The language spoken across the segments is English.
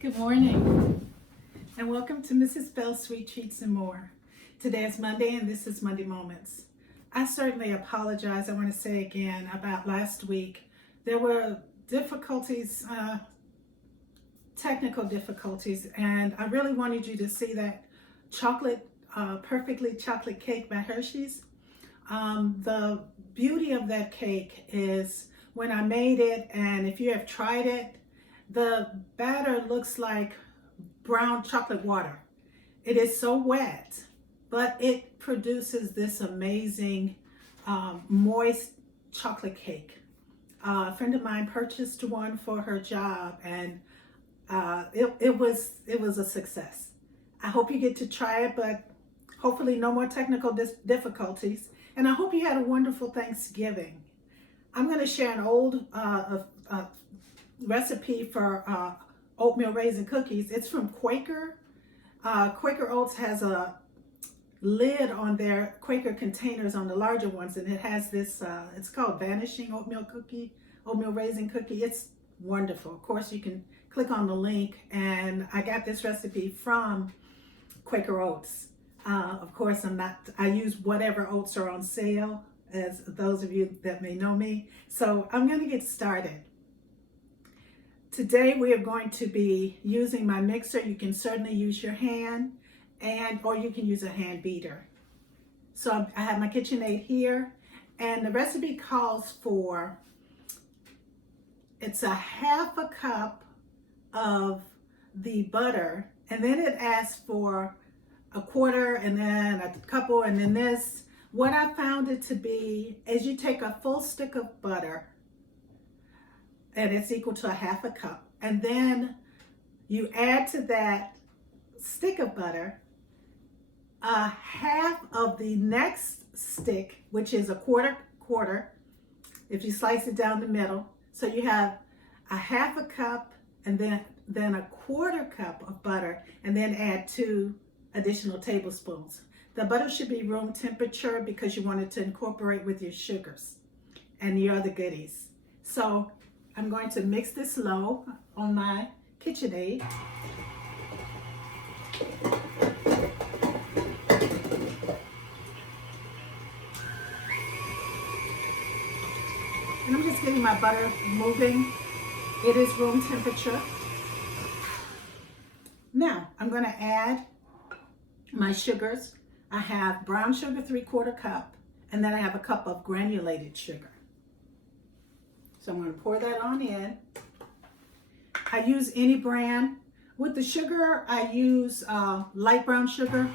Good morning, and welcome to Mrs. Bell's Sweet Treats and More. Today is Monday, and this is Monday Moments. I certainly apologize, I want to say again, about last week. There were difficulties, technical difficulties, and I really wanted you to see that perfectly chocolate cake by Hershey's. The beauty of that cake is when I made it, and if you have tried it, the batter looks like brown chocolate water. It is so wet, but it produces this amazing moist chocolate cake. A friend of mine purchased one for her job, and it was a success. I hope you get to try it, but hopefully no more technical difficulties. And I hope you had a wonderful Thanksgiving. I'm going to share an old recipe for oatmeal raisin cookies. It's from Quaker. Quaker Oats has a lid on their Quaker containers on the larger ones, and it has this, it's called Vanishing Oatmeal Raisin Cookie. It's wonderful. Of course, you can click on the link, and I got this recipe from Quaker Oats. Of course, I use whatever oats are on sale, as those of you that may know me. So I'm going to get started. Today we are going to be using my mixer. You can certainly use your hand, or you can use a hand beater. So I have my KitchenAid here, and the recipe calls for, it's a half a cup of the butter, and then it asks for a quarter, and then a couple, and then this. What I found it to be is you take a full stick of butter, and it's equal to a half a cup. And then you add to that stick of butter a half of the next stick, which is a quarter, if you slice it down the middle. So you have a half a cup, and then a quarter cup of butter, and then add 2 additional tablespoons. The butter should be room temperature because you want it to incorporate with your sugars and your other goodies. So I'm going to mix this low on my KitchenAid. And I'm just getting my butter moving. It is room temperature. Now I'm going to add my sugars. I have brown sugar, 3/4 cup, and then I have a cup of granulated sugar. So I'm going to pour that on in. I use any brand. With the sugar, I use light brown sugar.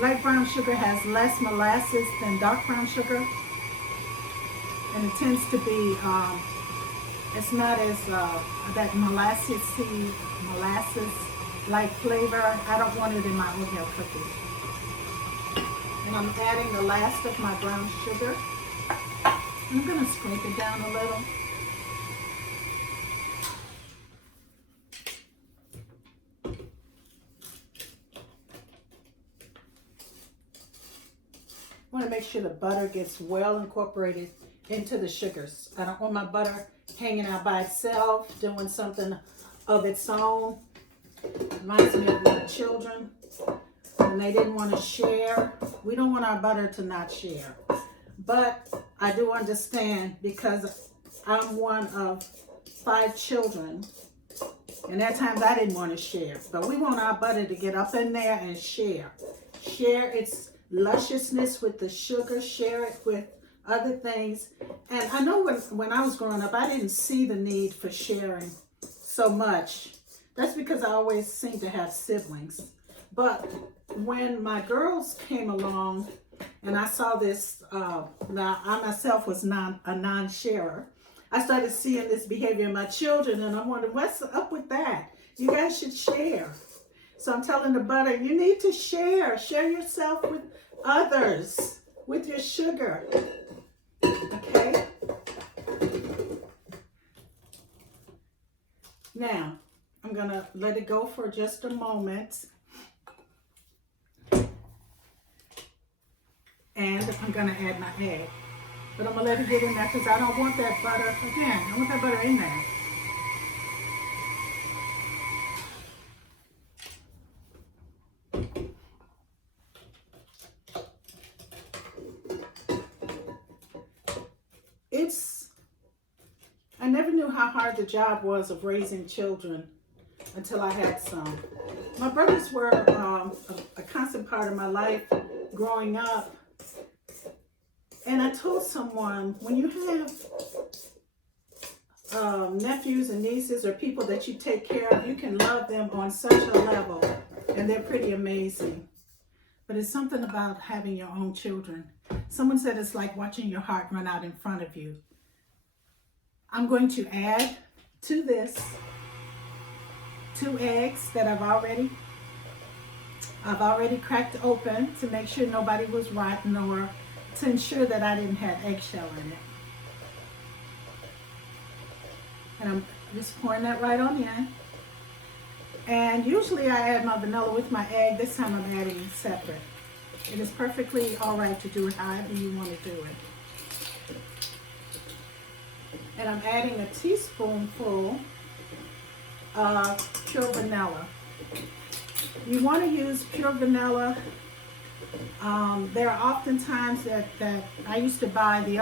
Light brown sugar has less molasses than dark brown sugar. And it tends to be, it's not as that molasses-like flavor. I don't want it in my oatmeal cookies. And I'm adding the last of my brown sugar. I'm going to scrape it down a little. I want to make sure the butter gets well incorporated into the sugars. I don't want my butter hanging out by itself, doing something of its own. Reminds me of my children when they didn't want to share. We don't want our butter to not share. But I do understand, because I'm one of 5 children, and at times I didn't want to share. But we want our butter to get up in there and share. Share its lusciousness with the sugar, share it with other things. And I know when I was growing up, I didn't see the need for sharing so much. That's because I always seemed to have siblings. But when my girls came along, and I saw this, now I myself was a non-sharer. I started seeing this behavior in my children, and I'm wondering, what's up with that? You guys should share. So I'm telling the butter, you need to share. Share yourself with others, with your sugar. Okay? Now, I'm going to let it go for just a moment. And I'm going to add my egg. But I'm going to let it get in there because I don't want that butter, again, I want that butter in there. never knew how hard the job was of raising children until I had some. My brothers were a constant part of my life growing up. And I told someone, when you have nephews and nieces or people that you take care of, you can love them on such a level, and they're pretty amazing. But it's something about having your own children. Someone said it's like watching your heart run out in front of you. I'm going to add to this 2 eggs that I've already cracked open to make sure nobody was rotten, or to ensure that I didn't have eggshell in it. And I'm just pouring that right on in. And usually I add my vanilla with my egg. This time I'm adding it separate. It is perfectly all right to do it however you want to do it. And I'm adding a teaspoonful of pure vanilla. You want to use pure vanilla. There are often times that I used to buy the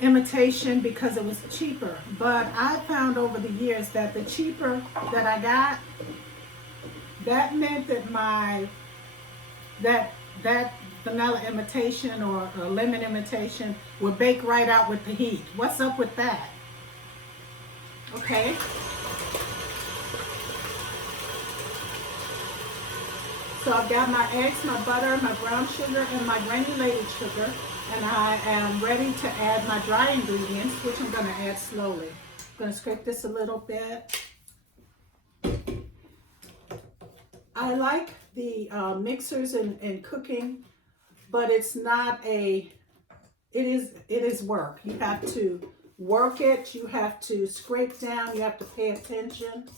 imitation because it was cheaper, but I found over the years that the cheaper that I got, that meant that that vanilla imitation or lemon imitation would bake right out with the heat. What's up with that? Okay. So I've got my eggs, my butter, my brown sugar, and my granulated sugar. And I am ready to add my dry ingredients, which I'm going to add slowly. I'm going to scrape this a little bit. I like the mixers in cooking, but it's not it is work. You have to work it. You have to scrape down. You have to pay attention.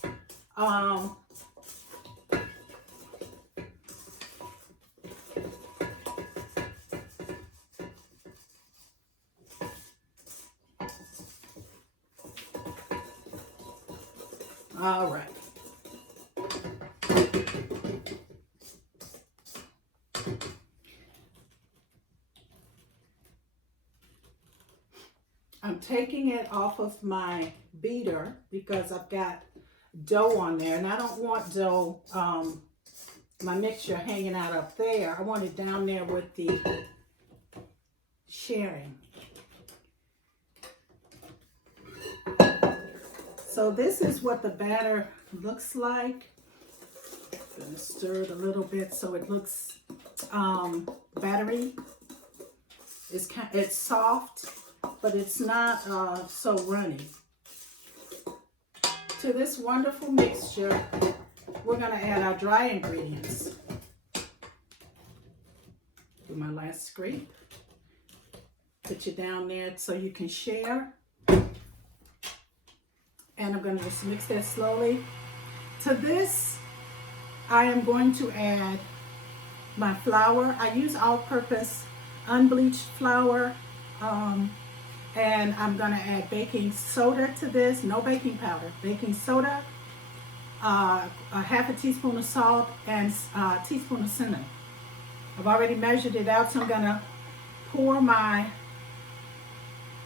All right. I'm taking it off of my beater because I've got dough on there, and I don't want dough, my mixture hanging out up there. I want it down there with the sharing. So this is what the batter looks like. I'm going to stir it a little bit so it looks battery. It's soft, but it's not so runny. To this wonderful mixture, we're going to add our dry ingredients. Do my last scrape. Put you down there so you can share. And I'm going to just mix that slowly. To this, I am going to add my flour. I use all-purpose unbleached flour. And I'm going to add baking soda to this. No baking powder. Baking soda, a half a teaspoon of salt, and a teaspoon of cinnamon. I've already measured it out, so I'm going to pour my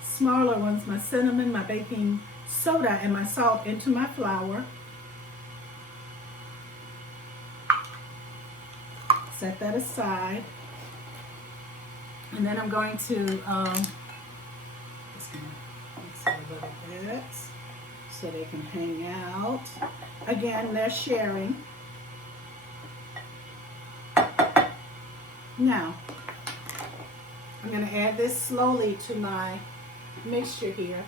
smaller ones, my cinnamon, my baking soda, and my salt into my flour. Set that aside. And then I'm going to mix a little bit so they can hang out. Again, they're sharing. Now, I'm going to add this slowly to my mixture here.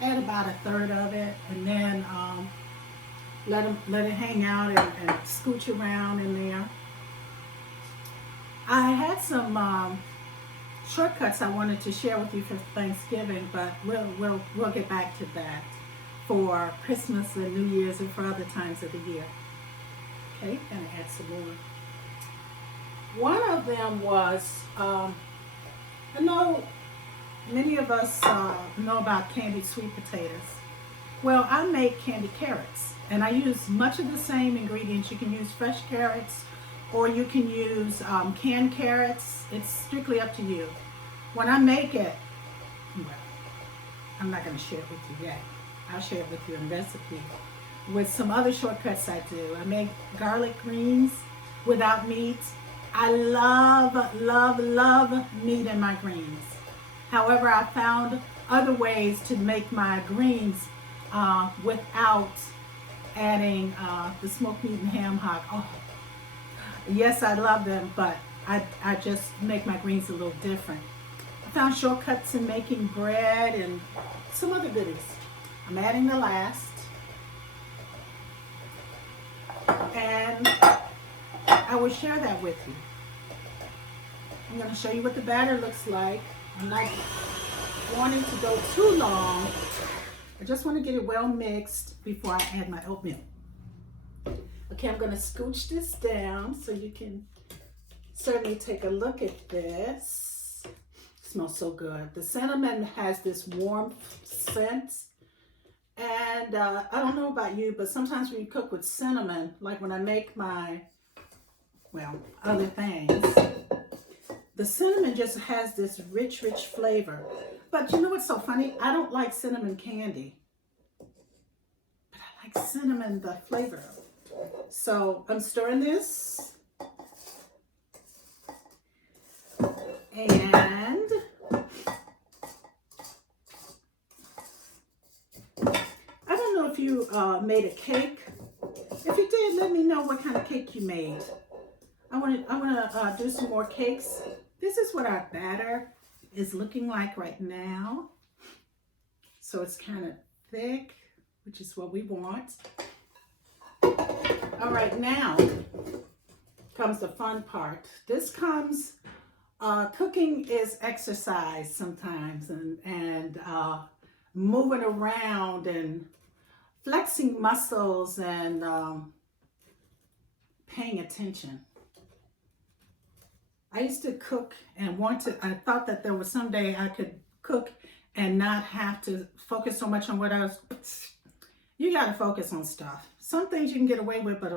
Add about a third of it, and then let it hang out and scooch around in there. I had some shortcuts I wanted to share with you for Thanksgiving, but we'll get back to that for Christmas and New Year's and for other times of the year. Okay, gonna add some more. One of them was, I know many of us know about candied sweet potatoes. Well, I make candied carrots, and I use much of the same ingredients. You can use fresh carrots, or you can use canned carrots. It's strictly up to you. when I make it, well, I'm not going to share it with you yet. I'll share it with you in recipe. With some other shortcuts I do. I make garlic greens without meat. I love, love, love meat in my greens. However, I found other ways to make my greens without adding the smoked meat and ham hock. Oh, yes, I love them, but I just make my greens a little different. I found shortcuts in making bread and some other goodies. I'm adding the last. And I will share that with you. I'm going to show you what the batter looks like. I'm not wanting to go too long. I just want to get it well mixed before I add my oatmeal. Okay, I'm going to scooch this down so you can certainly take a look at this. It smells so good. The cinnamon has this warm scent. And I don't know about you, but sometimes when you cook with cinnamon, like when I make my, well, other things, the cinnamon just has this rich, rich flavor. But you know what's so funny? I don't like cinnamon candy, but I like cinnamon, the flavor. So I'm stirring this. And I don't know if you made a cake. If you did, let me know what kind of cake you made. I want to do some more cakes. This is what our batter is looking like right now. So it's kind of thick, which is what we want. All right, now comes the fun part. This comes, cooking is exercise sometimes, and moving around and flexing muscles and paying attention. I used to cook and I thought that there was someday I could cook and not have to focus so much on what I was. You got to focus on stuff. Some things you can get away with, but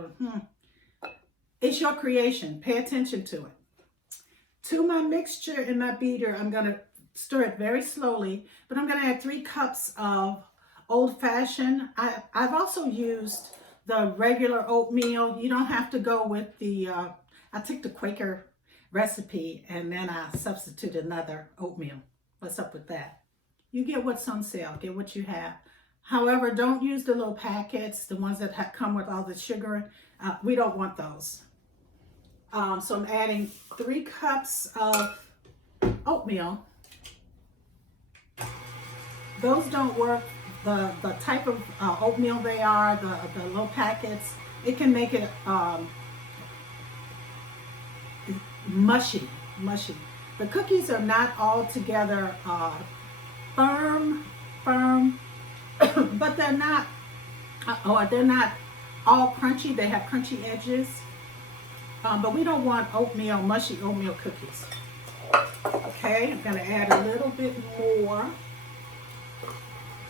it's your creation. Pay attention to it. To my mixture in my beater, I'm going to stir it very slowly, but I'm going to add 3 cups of old-fashioned. I've also used the regular oatmeal. You don't have to go with the, I took the Quaker recipe and then I substitute another oatmeal. What's up with that? You get what's on sale, get what you have. However, don't use the little packets, the ones that come with all the sugar. We don't want those. So I'm adding 3 cups of oatmeal. Those don't work. The type of oatmeal they are, the little packets, it can make it mushy. The cookies are not all together firm, but they're not all crunchy. They have crunchy edges, but we don't want mushy oatmeal cookies. Okay, I'm gonna add a little bit more,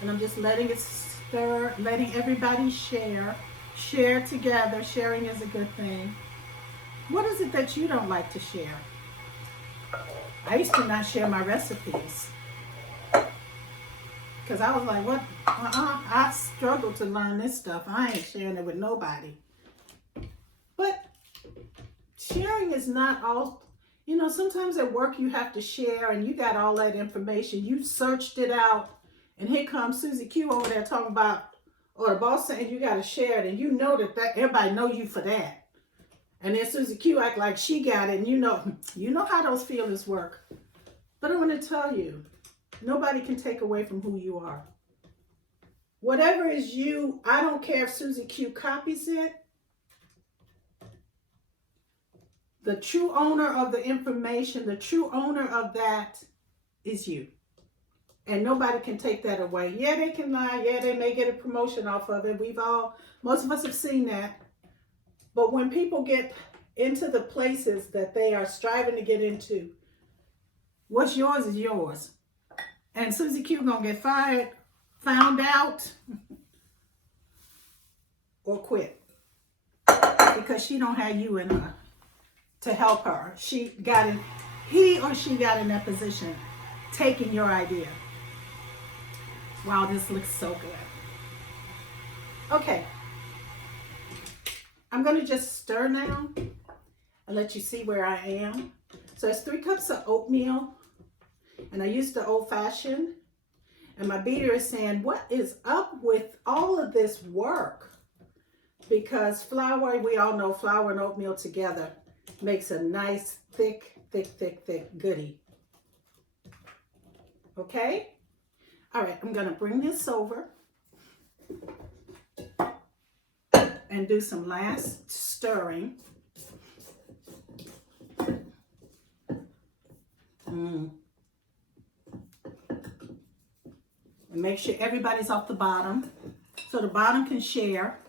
and I'm just letting it stir, letting everybody share together. Sharing is a good thing. What is it that you don't like to share? I used to not share my recipes because I was like, what? I struggled to learn this stuff. I ain't sharing it with nobody. But sharing is not all, you know, sometimes at work you have to share and you got all that information. You searched it out and here comes Susie Q over there talking about, or the boss saying you got to share it, and you know that everybody know you for that. And then Susie Q act like she got it, and you know how those feelings work. But I want to tell you, nobody can take away from who you are. Whatever is you, I don't care if Susie Q copies it. The true owner of the information, the true owner of that is you. And nobody can take that away. Yeah, they can lie. Yeah, they may get a promotion off of it. Most of us have seen that. But when people get into the places that they are striving to get into, what's yours is yours. And Susie Q gonna get fired, found out, or quit. Because she don't have you in her to help her. He or she got in that position taking your idea. Wow, this looks so good. Okay, I'm gonna just stir now and let you see where I am. So it's 3 cups of oatmeal, and I used the old-fashioned, and my beater is saying, what is up with all of this work? Because flour, we all know flour and oatmeal together makes a nice thick goodie. Okay? All right, I'm gonna bring this over and do some last stirring. And make sure everybody's off the bottom, so the bottom can share,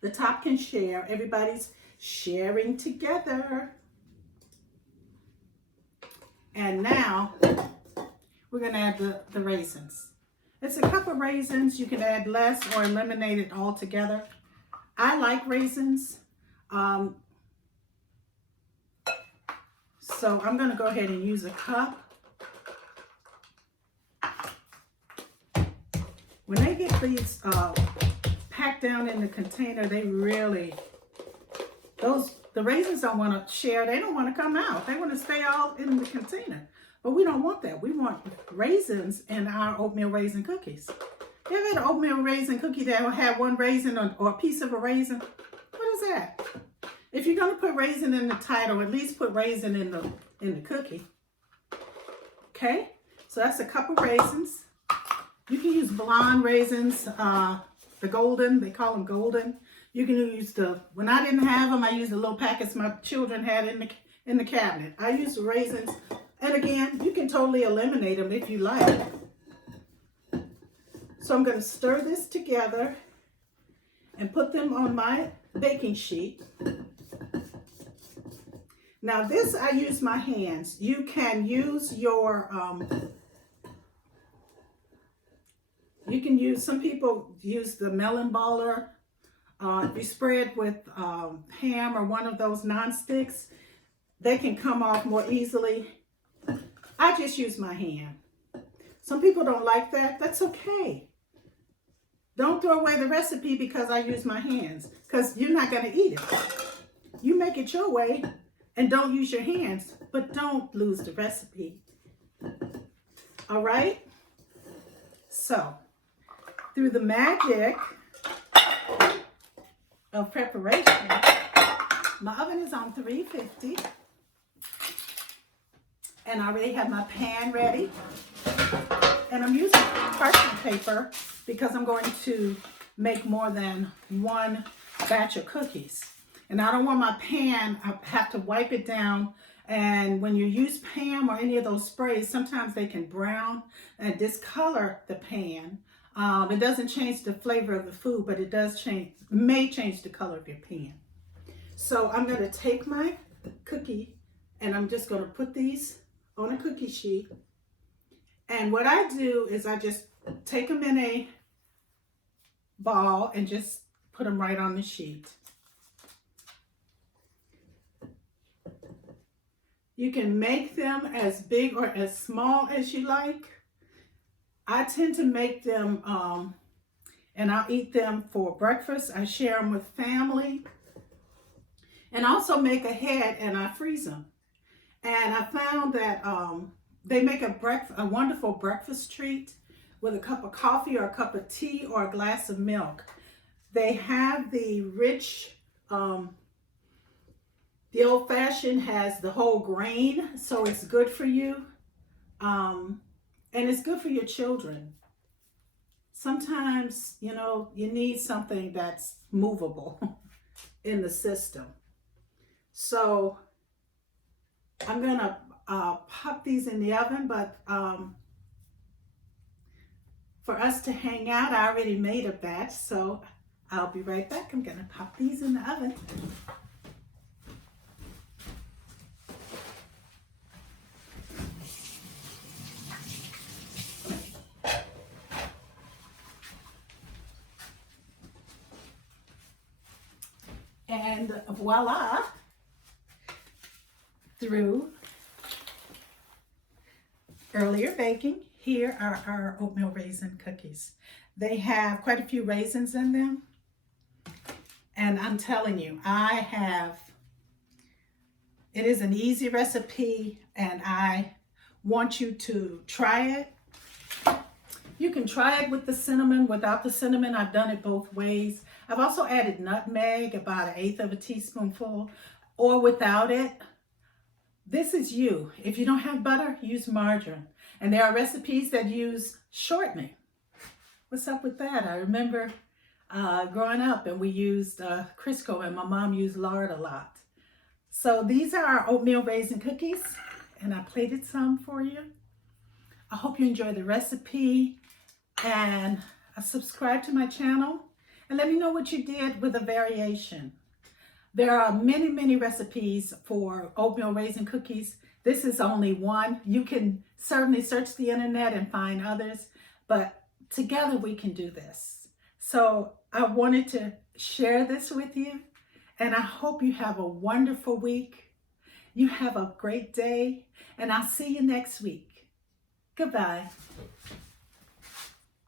the top can share, everybody's sharing together. And now we're gonna add the raisins. It's a cup of raisins. You can add less or eliminate it altogether. I like raisins. So I'm gonna go ahead and use a cup. When they get these packed down in the container, they really, the raisins don't want to share. They don't want to come out. They want to stay all in the container. But we don't want that. We want raisins in our oatmeal raisin cookies. You ever had an oatmeal raisin cookie that will have one raisin or a piece of a raisin? What is that? If you're going to put raisin in the title, at least put raisin in the cookie. Okay? So that's a cup of raisins. You can use blonde raisins, the golden, they call them golden. You can use when I didn't have them, I used the little packets my children had in the cabinet. I used the raisins, and again, you can totally eliminate them if you like. So I'm going to stir this together and put them on my baking sheet. Now this, I use my hands. You can use your, some people use the melon baller. If you spray it with ham or one of those non-sticks, they can come off more easily. I just use my hand. Some people don't like that. That's okay. Don't throw away the recipe because I use my hands, because you're not going to eat it. You make it your way and don't use your hands, but don't lose the recipe. All right? So, through the magic of preparation, my oven is on 350, and I already have my pan ready, and I'm using parchment paper because I'm going to make more than one batch of cookies, and I don't want my pan, I have to wipe it down. And when you use Pam or any of those sprays, sometimes they can brown and discolor the pan. It doesn't change the flavor of the food, but it does may change the color of your pan. So I'm going to take my cookie and I'm just going to put these on a cookie sheet. And what I do is I just take them in a ball and just put them right on the sheet. You can make them as big or as small as you like. I tend to make them, and I'll eat them for breakfast. I share them with family. And also make a head and I freeze them. And I found that they make a wonderful breakfast treat with a cup of coffee or a cup of tea or a glass of milk. They have the rich, the old-fashioned has the whole grain, so it's good for you. And it's good for your children. Sometimes, you know, you need something that's movable in the system. So I'm going to pop these in the oven, but for us to hang out, I already made a batch, so I'll be right back. I'm going to pop these in the oven. And voila, earlier baking. Here are our oatmeal raisin cookies. They have quite a few raisins in them. And I'm telling you, it is an easy recipe and I want you to try it. You can try it with the cinnamon, without the cinnamon. I've done it both ways. I've also added nutmeg, about 1/8 of a teaspoonful, or without it. This is you. If you don't have butter, use margarine. And there are recipes that use shortening. What's up with that? I remember growing up and we used Crisco and my mom used lard a lot. So these are our oatmeal raisin cookies and I plated some for you. I hope you enjoy the recipe and subscribe to my channel and let me know what you did with a variation. There are many, many recipes for oatmeal raisin cookies. This is only one. You can certainly search the internet and find others, but together we can do this. So I wanted to share this with you and I hope you have a wonderful week. You have a great day and I'll see you next week. Goodbye.